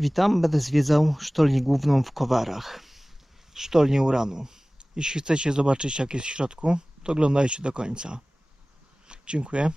Witam, będę zwiedzał sztolnię główną w Kowarach. Sztolnię uranu. Jeśli chcecie zobaczyć jak jest w środku, to oglądajcie do końca. Dziękuję.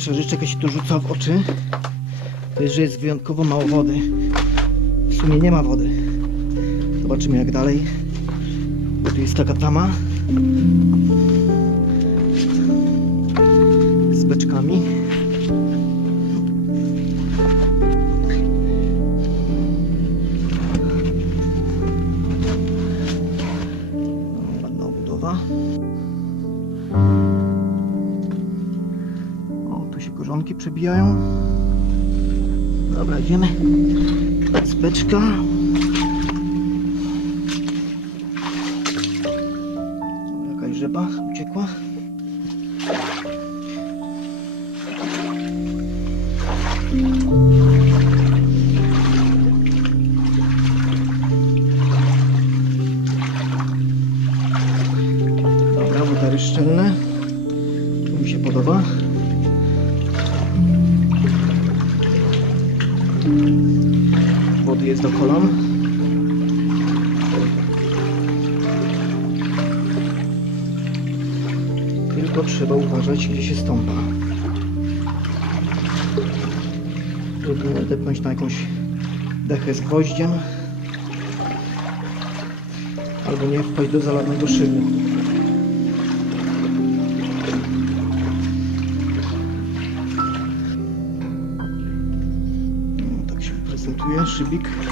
Pierwsza rzecz jaka się tu rzuca w oczy to jest, że jest wyjątkowo mało wody. W sumie nie ma wody. Zobaczymy jak dalej. Bo tu jest taka tama przebijają. Dobra, idziemy. O, jakaś żeba uciekła. Dobra, wodary szczelne. To mi się podoba. Wody jest do kolan. Tylko trzeba uważać, gdzie się stąpa. Żeby nie depnąć na jakąś dechę z gwoździem. Albo nie wpaść do zalanego szybu. Bolschewik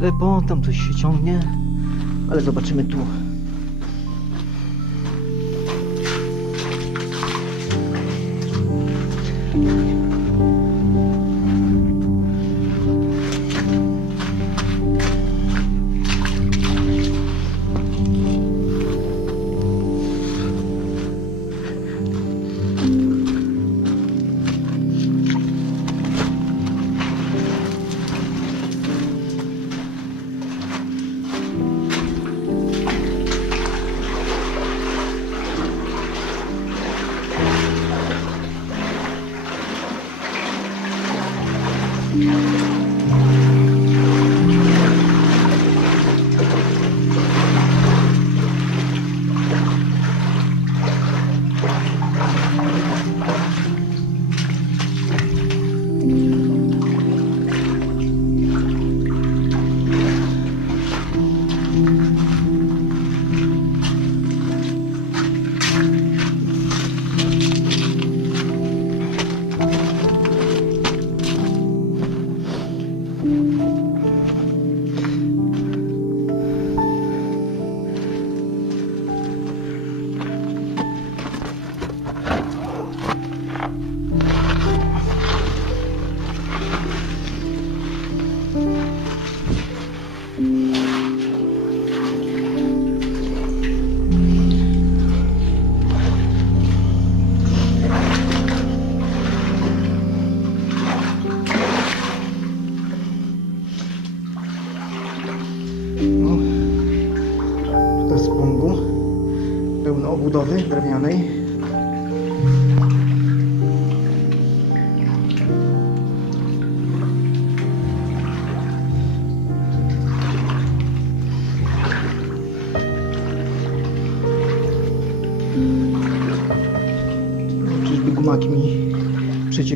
ślepo, tam coś się ciągnie, ale zobaczymy tu. No,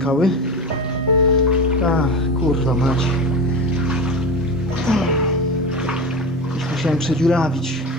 przeciekały? A, kurwa mać. Już musiałem przedziurawić.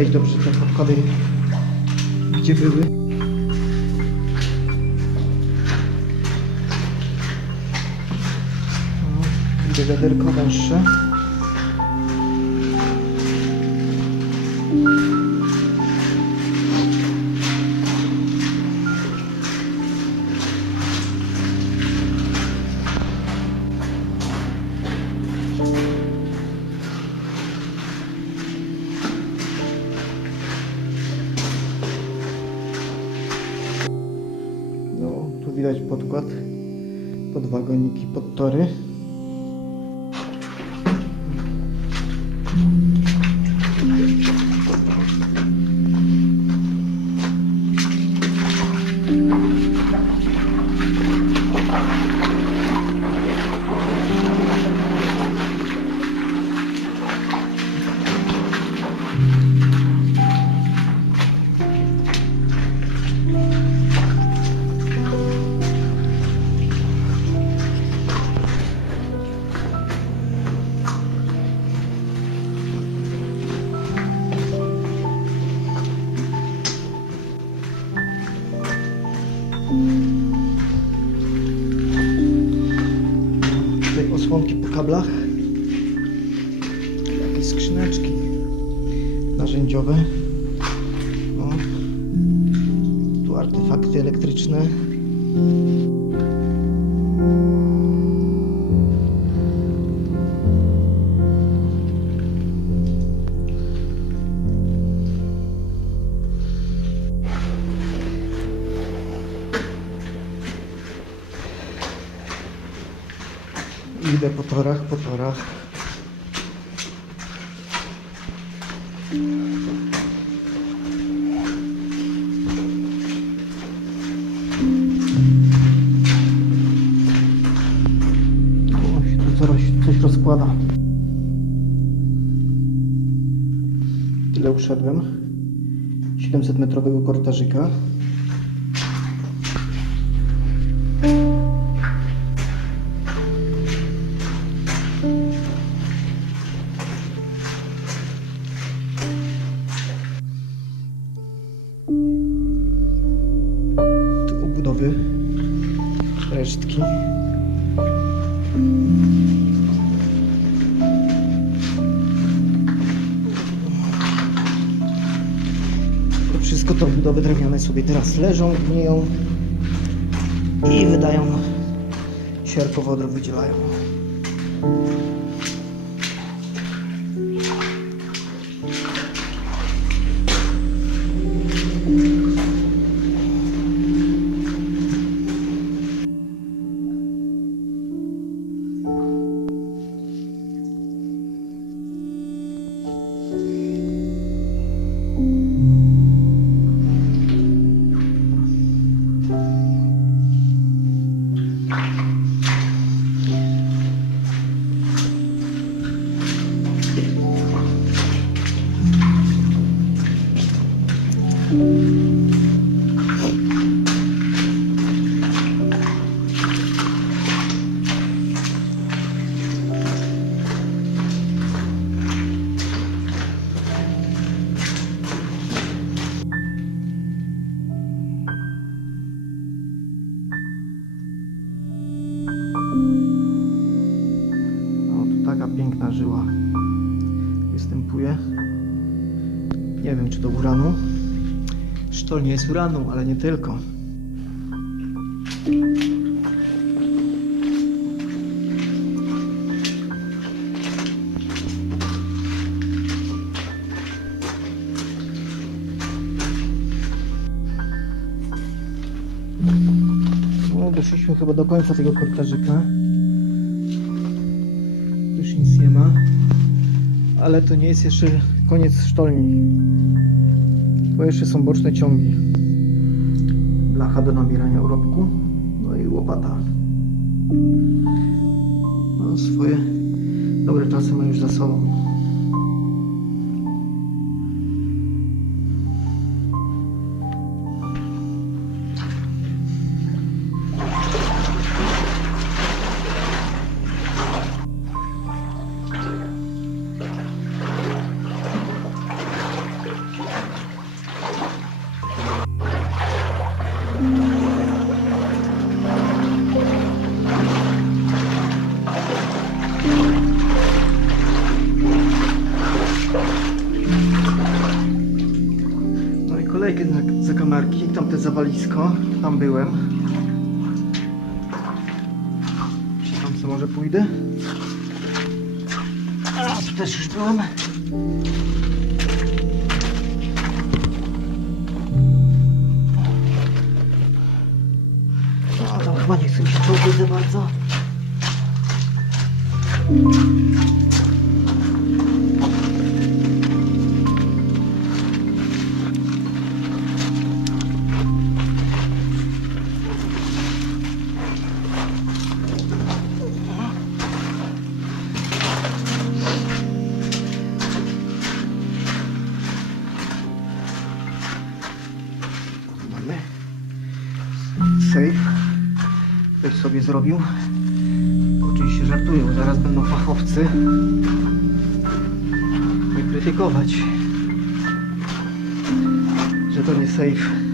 Widać dobrze te podkłady, gdzie były. Widzę wiaderko węższe. Idę po torach, po torach. Oj, tu coś, coś rozkłada. Tyle uszedłem. 700 metrowego kortarzyka. Sobie teraz leżą, gniją i wydają sierpowodór, wydzielają. Taka piękna żyła występuje. Nie wiem, czy to uranu. Sztol nie jest uranu, ale nie tylko. No, doszliśmy chyba do końca tego kortarzyka. Ale to nie jest jeszcze koniec sztolni. Bo jeszcze są boczne ciągi. Blacha do nabierania urobku. No i łopata. No, swoje dobre czasy ma już za sobą. Tam. Czy tam co może pójdę? A, tu też już byłem. chyba nie chce mi się czołgać za bardzo. Safe. Ktoś sobie zrobił. Oczywiście żartują, zaraz będą fachowcy mnie krytykować, że to nie safe.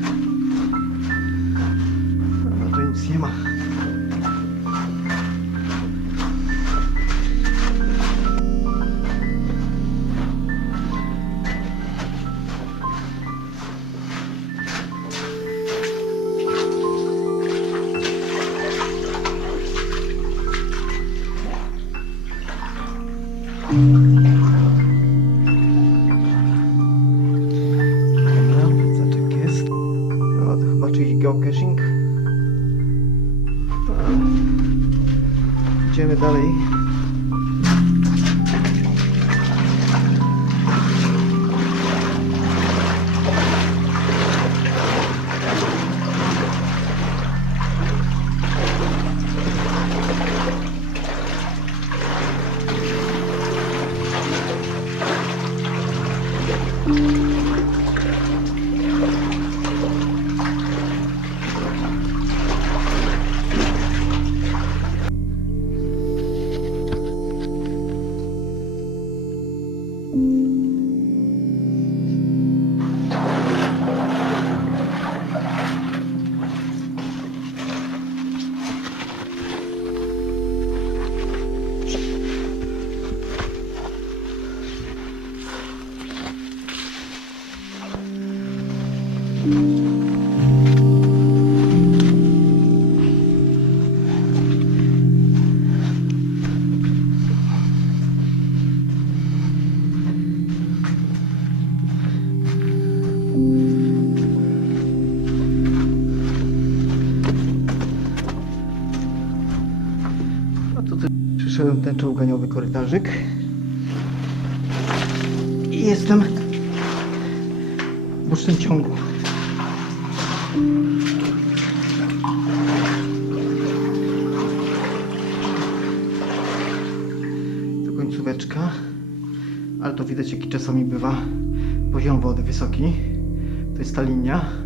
Czyjś geocaching. A. Idziemy dalej. Ten czołganiowy korytarzyk. I jestem w bocznym ciągu. To końcóweczka. Ale to widać jaki czasami bywa poziom wody wysoki. To jest ta linia.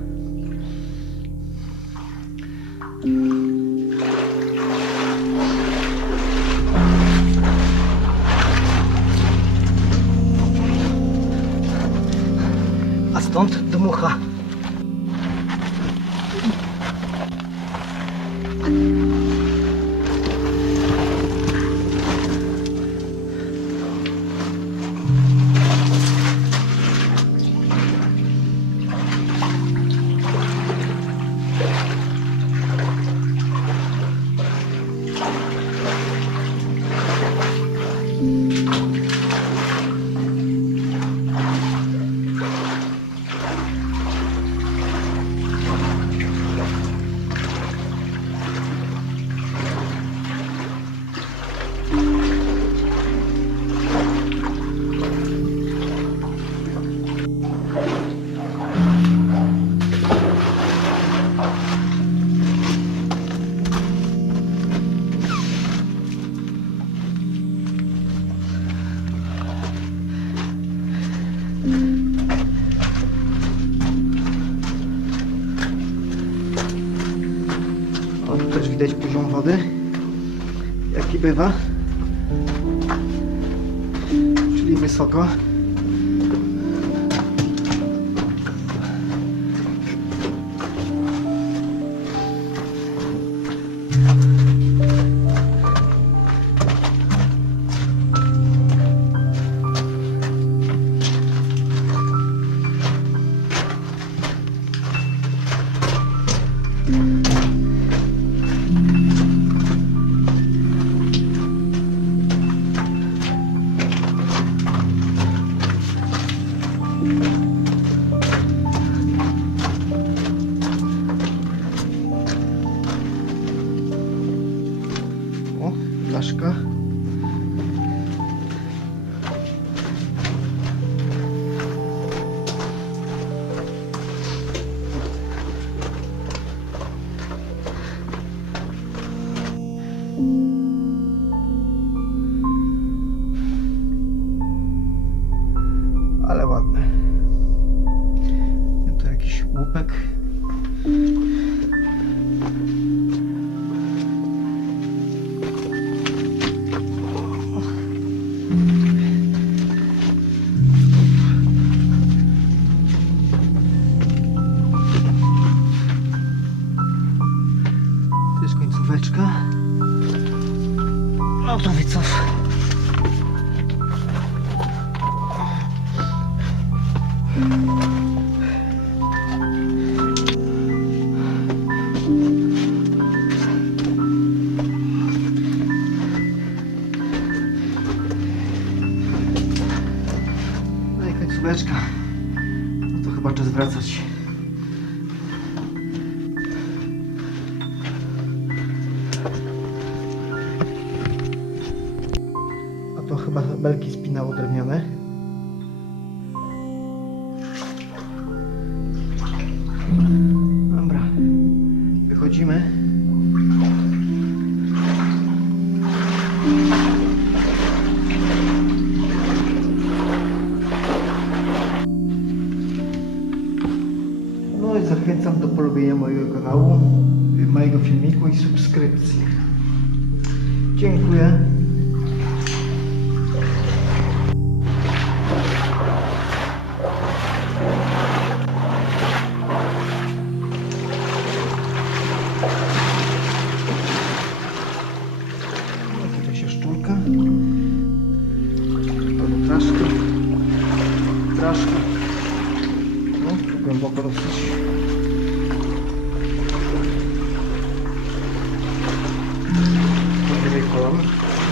Widać poziom wody. Jaki bywa. Czyli wysoko. lajków i subskrypcji. Dziękuję. Traszka. Traszka. No, głęboko dosyć. hören.